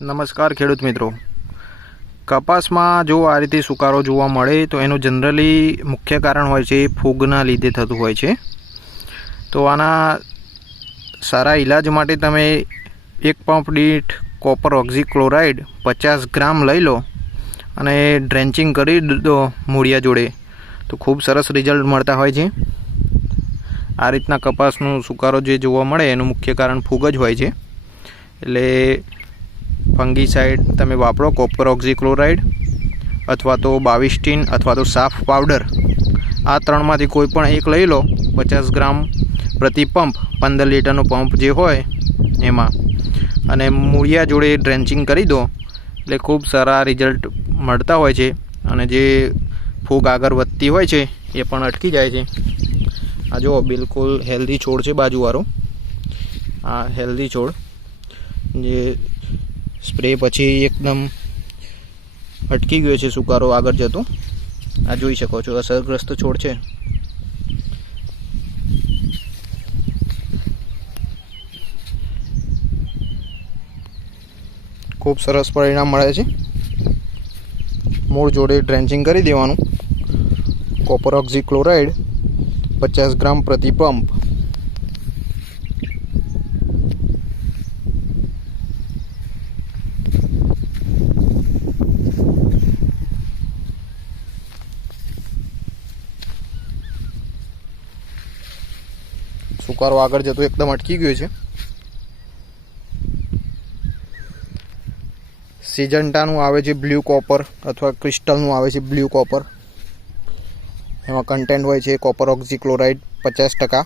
નમસ્કાર ખેડૂત મિત્રો. કપાસમાં જો આ રીતે સુકારો જોવા મળે તો એનું જનરલી મુખ્ય કારણ હોય છે ફૂગના લીધે થતું હોય છે. તો આના સારા ઈલાજ માટે તમે એક પંપ દીઠ કોપર ઓક્ઝીક્લોરાઇડ પચાસ ગ્રામ લઈ લો અને ડ્રેન્ચિંગ કરી દો મૂળિયા જોડે. તો ખૂબ સરસ રિઝલ્ટ મળતા હોય છે. આ રીતના કપાસનું સુકારો જે જોવા મળે એનું મુખ્ય કારણ ફૂગ જ હોય છે. એટલે ફંગીસાઇડ તમે વાપરો કોપર ઓક્ઝીક્લોરાઇડ અથવા તો બાવિસ્ટીન અથવા તો સાફ પાવડર. આ ત્રણમાંથી કોઈ પણ એક લઈ લો, પચાસ ગ્રામ પ્રતિ પંપ પંદર લીટરનો પંપ જે હોય એમાં. અને મૂળિયા જોડે ડ્રેન્ચિંગ કરી દો, એટલે ખૂબ સારા રિઝલ્ટ મળતા હોય છે અને જે ફૂગ આગળ વધતી હોય છે એ પણ અટકી જાય છે. આ જુઓ, બિલકુલ હેલ્ધી છોડ છે બાજુવાળો. આ હેલ્ધી છોડ. જે સ્પ્રે પછી એકદમ અટકી ગયો છે સુકારો આગળ જતો. આ જોઈ શકો છો, અસરગ્રસ્ત છોડ છે. ખૂબ સરસ પરિણામ મળે છે. મૂળ જોડે ડ્રેન્ચિંગ કરી દેવાનું. કોપર ઓક્ઝીક્લોરાઇડ, પચાસ ગ્રામ પ્રતિ પંપ. સુકારો આગળ જતો એકદમ અટકી ગયો છે. સિજન્ટાનું આવે છે બ્લુ કોપર અથવા ક્રિસ્ટલનું આવે છે બ્લુ કોપર. એમાં કન્ટેન્ટ હોય છે કોપર ઓક્ઝીક્લોરાઇડ પચાસ ટકા.